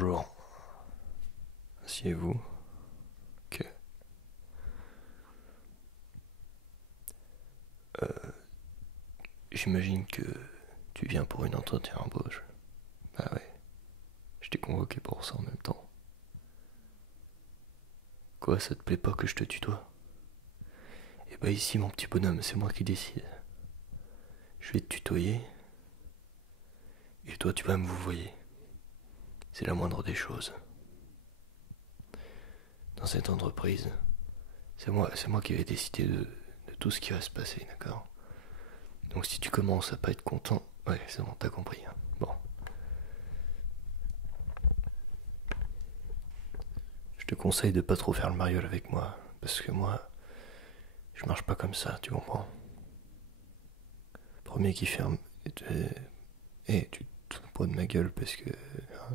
Bonjour. Asseyez-vous. Ok. J'imagine que tu viens pour une entretien embauche. Ah ouais. Je t'ai convoqué pour ça en même temps. Quoi, ça te plaît pas que je te tutoie? Eh bah ici, mon petit bonhomme, c'est moi qui décide. Je vais te tutoyer. Et toi, tu vas me vouvoyer. C'est la moindre des choses. Dans cette entreprise, c'est moi qui vais décider de tout ce qui va se passer, d'accord? Donc si tu commences à pas être content, ouais, c'est bon, t'as compris, hein. Bon, je te conseille de pas trop faire le mariole avec moi, parce que moi, je marche pas comme ça, tu comprends? Premier qui ferme, tu te fous pas de ma gueule parce que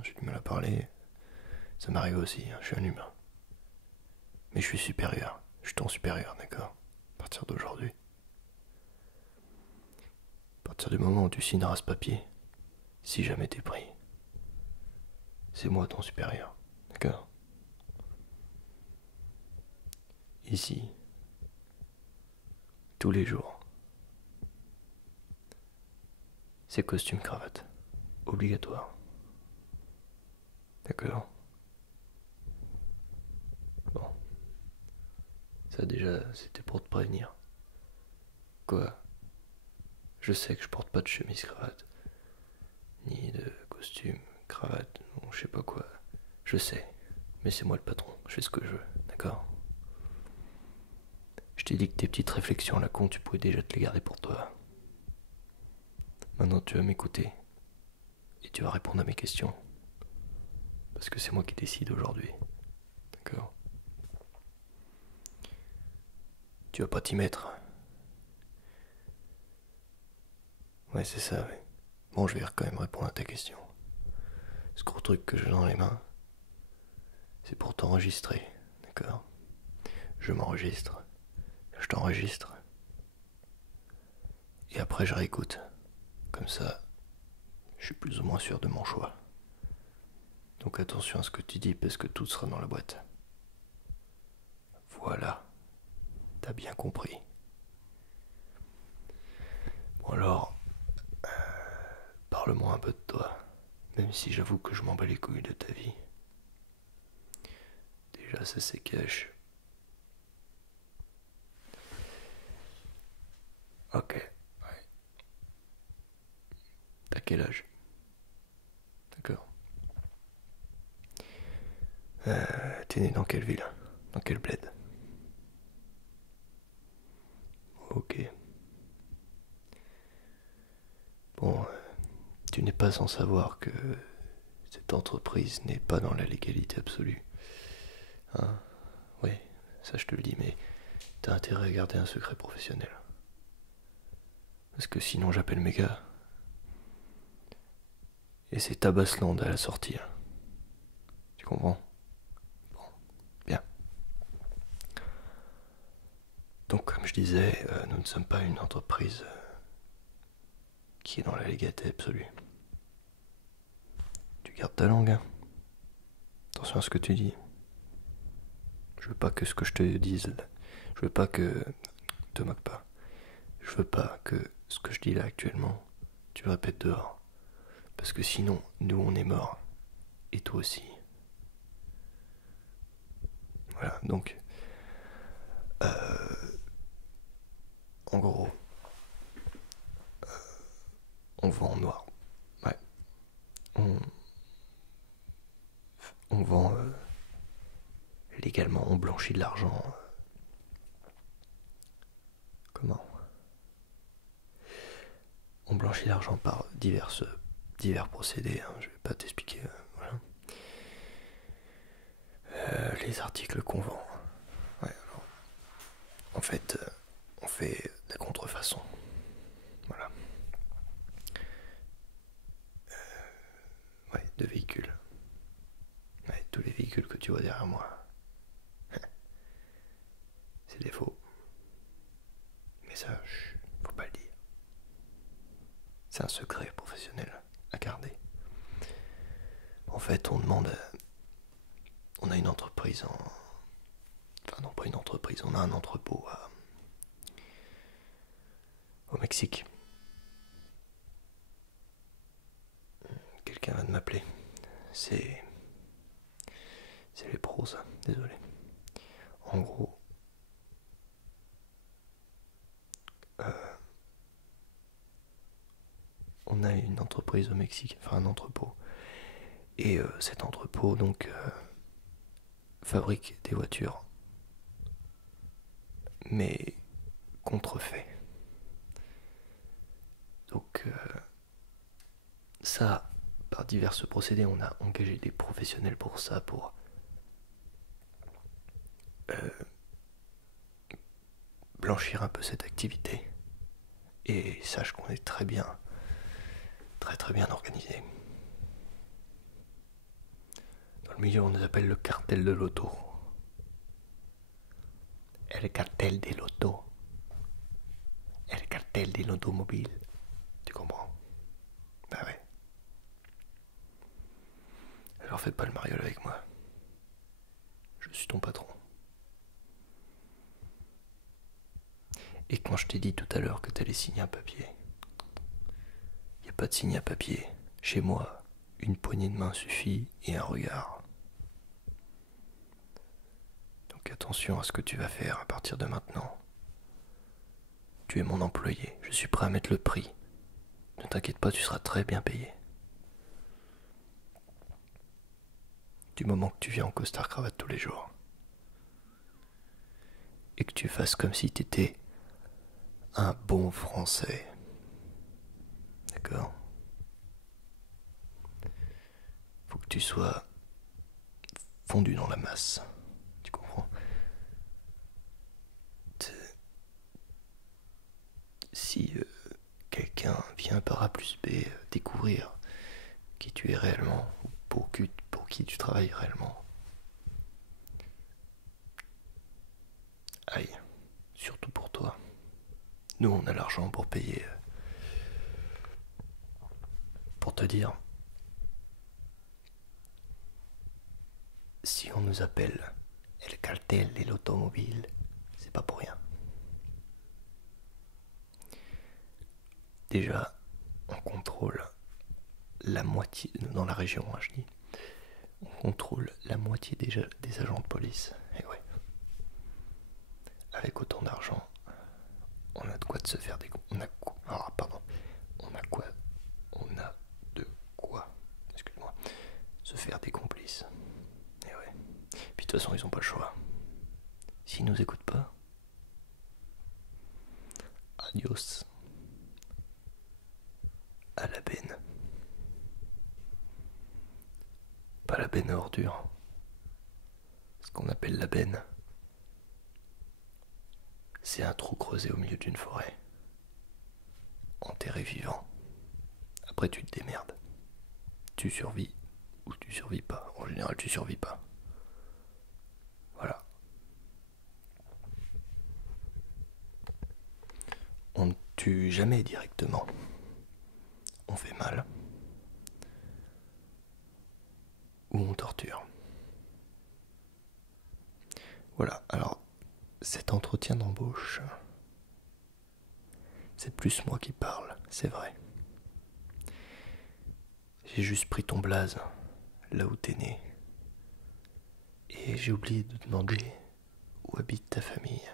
j'ai du mal à parler. Ça m'arrive aussi, hein, je suis un humain. Mais je suis supérieur, je suis ton supérieur, d'accord? À partir d'aujourd'hui. À partir du moment où tu signeras ce papier, si jamais t'es pris, c'est moi ton supérieur, d'accord? Ici, tous les jours, c'est costume cravate, obligatoire, d'accord? Bon, ça déjà, c'était pour te prévenir. Quoi? Je sais que je porte pas de chemise cravate, ni de costume, cravate, ou je sais pas quoi. Je sais, mais c'est moi le patron, je fais ce que je veux, d'accord? Je t'ai dit que tes petites réflexions à la con, tu pouvais déjà te les garder pour toi. Maintenant, tu vas m'écouter et tu vas répondre à mes questions. Parce que c'est moi qui décide aujourd'hui, d'accord? Tu vas pas t'y mettre. Ouais, c'est ça, ouais. Bon, je vais quand même répondre à ta question. Ce gros truc que j'ai dans les mains, c'est pour t'enregistrer, d'accord? Je m'enregistre, je t'enregistre, et après je réécoute. Comme ça, je suis plus ou moins sûr de mon choix. Donc attention à ce que tu dis parce que tout sera dans la boîte. Voilà, t'as bien compris. Bon alors, parle-moi un peu de toi. Même si j'avoue que je m'en bats les couilles de ta vie. Déjà, ça c'est cash. Ok, ouais. T'as quel âge? D'accord. T'es né dans quelle ville? Dans quel bled? Ok. Bon, tu n'es pas sans savoir que cette entreprise n'est pas dans la légalité absolue. Hein? Oui, ça je te le dis, mais t'as intérêt à garder un secret professionnel. Parce que sinon j'appelle mes gars. Et c'est Tabassland à la sortie. Hein. Tu comprends? Bon, bien. Donc comme je disais, nous ne sommes pas une entreprise qui est dans la légalité absolue. Tu gardes ta langue, hein. Attention à ce que tu dis. Je veux pas que ce que je te dise, je veux pas que... Te moque pas. Je veux pas que ce que je dis là actuellement, tu le répètes dehors. Parce que sinon, nous on est morts. Et toi aussi. Voilà, donc... En gros, on vend en noir. Ouais. On, on vend légalement, on blanchit de l'argent. Comment? On blanchit l'argent par divers procédés. Hein, je vais pas t'expliquer. Voilà. Les articles qu'on vend. Ouais, alors, en fait, on fait de la contrefaçon. Voilà. Ouais, de véhicules. Ouais, tous les véhicules que tu vois derrière moi, c'est des faux. Mais ça, faut pas le dire. C'est un secret professionnel à garder. En fait, on demande... On a une entreprise en... Enfin non, pas une entreprise, on a un entrepôt au Mexique. Quelqu'un va de m'appeler. C'est... C'est les pros, ça. Désolé. En gros... on a une entreprise au Mexique, enfin un entrepôt. Et cet entrepôt, donc, fabrique des voitures, mais contrefait. Donc, ça, par divers procédés, on a engagé des professionnels pour ça, pour blanchir un peu cette activité. Et sache qu'on est très bien organisé. Dans le milieu, on nous appelle le cartel de l'auto. El cartel de l'auto. El cartel de l'automobile. Tu comprends? Bah ouais. Alors fais pas le mariole avec moi. Je suis ton patron. Et quand je t'ai dit tout à l'heure que t'allais signer un papier, y a pas de signe à papier. Chez moi, une poignée de main suffit et un regard. Donc attention à ce que tu vas faire à partir de maintenant. Tu es mon employé, je suis prêt à mettre le prix. Ne t'inquiète pas, tu seras très bien payé. Du moment que tu viens en costard-cravate tous les jours. Et que tu fasses comme si t'étais un bon Français. D'accord? Faut que tu sois fondu dans la masse. Tu comprends? Si quelqu'un vient par A plus B découvrir qui tu es réellement, ou pour qui tu travailles réellement, aïe, surtout pour toi. Nous, on a l'argent pour payer. Pour te dire, si on nous appelle El Cartel de l'automobile, c'est pas pour rien. Déjà, on contrôle la moitié, dans la région, je dis, on contrôle la moitié des agents de police. Et ouais, avec autant d'argent, on a de quoi de se faire des... On a quoi... Ah, pardon. On a quoi... On a de quoi... Excuse-moi. Se faire des complices. Et ouais. Puis de toute façon, ils ont pas le choix. S'ils nous écoutent pas... Adios. À la benne. Pas la benne à ordures. Ce qu'on appelle la benne, c'est un trou creusé au milieu d'une forêt. Enterré vivant. Après tu te démerdes. Tu survis ou tu survis pas. En général tu survis pas. Voilà. On ne tue jamais directement. On fait mal. Ou on torture. Voilà, alors cet entretien d'embauche, c'est plus moi qui parle, c'est vrai. J'ai juste pris ton blaze, là où t'es né. Et j'ai oublié de demander où habite ta famille.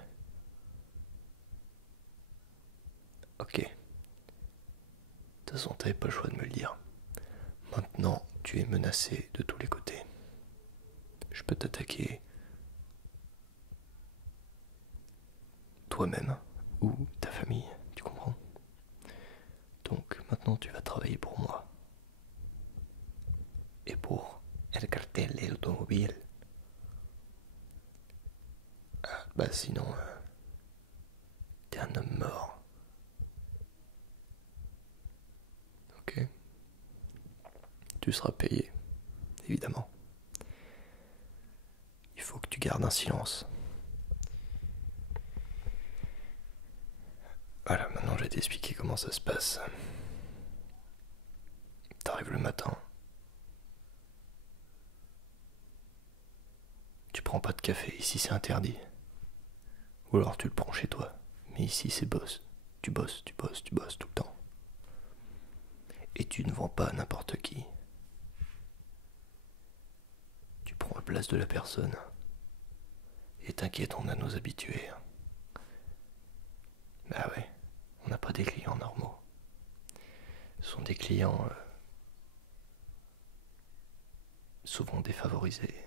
Ok. De toute façon, t'avais pas le choix de me le dire. Maintenant, tu es menacé de tous les côtés. Je peux t'attaquer toi-même ou ta famille, tu comprends? Donc maintenant tu vas travailler pour moi. Et pour El Cartel de l'automobile. Ah, bah sinon, t'es un homme mort. Ok? Tu seras payé, évidemment. Il faut que tu gardes un silence. Voilà, maintenant je vais t'expliquer comment ça se passe. T'arrives le matin. prends pas de café, ici c'est interdit. Ou alors tu le prends chez toi. Mais ici c'est boss. Tu bosses, tu bosses, tu bosses tout le temps. Et tu ne vends pas à n'importe qui. Tu prends la place de la personne. Et t'inquiète, on a nos habitués. Bah ouais, on n'a pas des clients normaux. Ce sont des clients souvent défavorisés.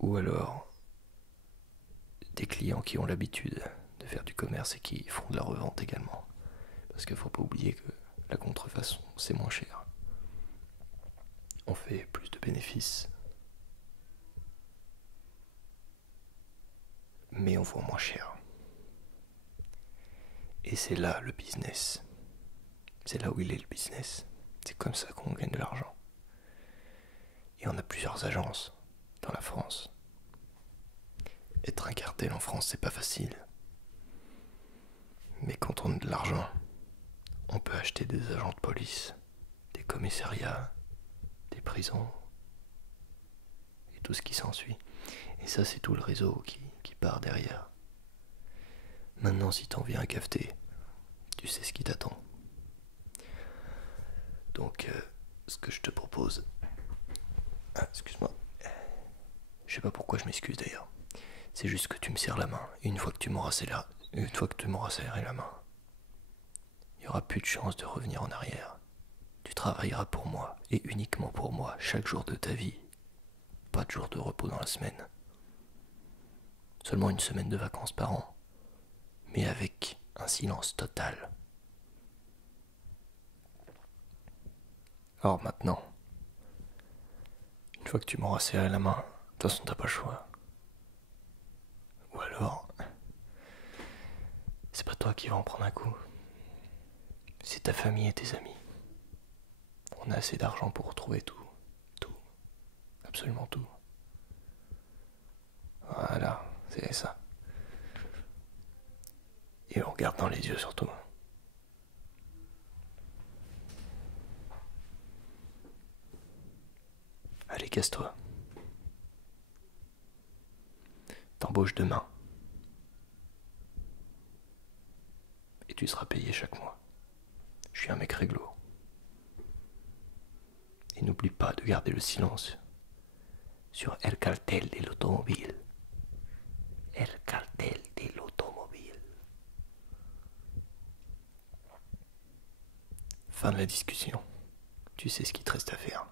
Ou alors des clients qui ont l'habitude de faire du commerce et qui font de la revente également. Parce qu'il ne faut pas oublier que la contrefaçon, c'est moins cher. On fait plus de bénéfices. Mais on vend moins cher. Et c'est là le business. C'est là où il est le business. C'est comme ça qu'on gagne de l'argent. Et on a plusieurs agences dans la France. Être un cartel en France, c'est pas facile. Mais quand on a de l'argent, on peut acheter des agents de police, des commissariats, des prisons, et tout ce qui s'ensuit. Et ça, c'est tout le réseau qui part derrière. Maintenant, si t'en viens à cafeter, tu sais ce qui t'attend. Donc, ce que je te propose... Ah, excuse-moi. Je sais pas pourquoi je m'excuse d'ailleurs. C'est juste que tu me serres la main. Et une fois que tu m'auras serré la main, il n'y aura plus de chance de revenir en arrière. Tu travailleras pour moi, et uniquement pour moi, chaque jour de ta vie. Pas de jour de repos dans la semaine. Seulement une semaine de vacances par an. Mais avec un silence total. Alors maintenant, une fois que tu m'auras serré la main, de toute façon t'as pas le choix. Ou alors, c'est pas toi qui vas en prendre un coup. C'est ta famille et tes amis. On a assez d'argent pour retrouver tout. Tout. Absolument tout. Voilà, c'est ça. Et on regarde dans les yeux surtout. Allez, casse-toi. T'embauches demain. Et tu seras payé chaque mois. Je suis un mec réglo. Et n'oublie pas de garder le silence sur El Cartel de l'automobile. El Cartel de l'automobile. Fin de la discussion. Tu sais ce qu'il te reste à faire.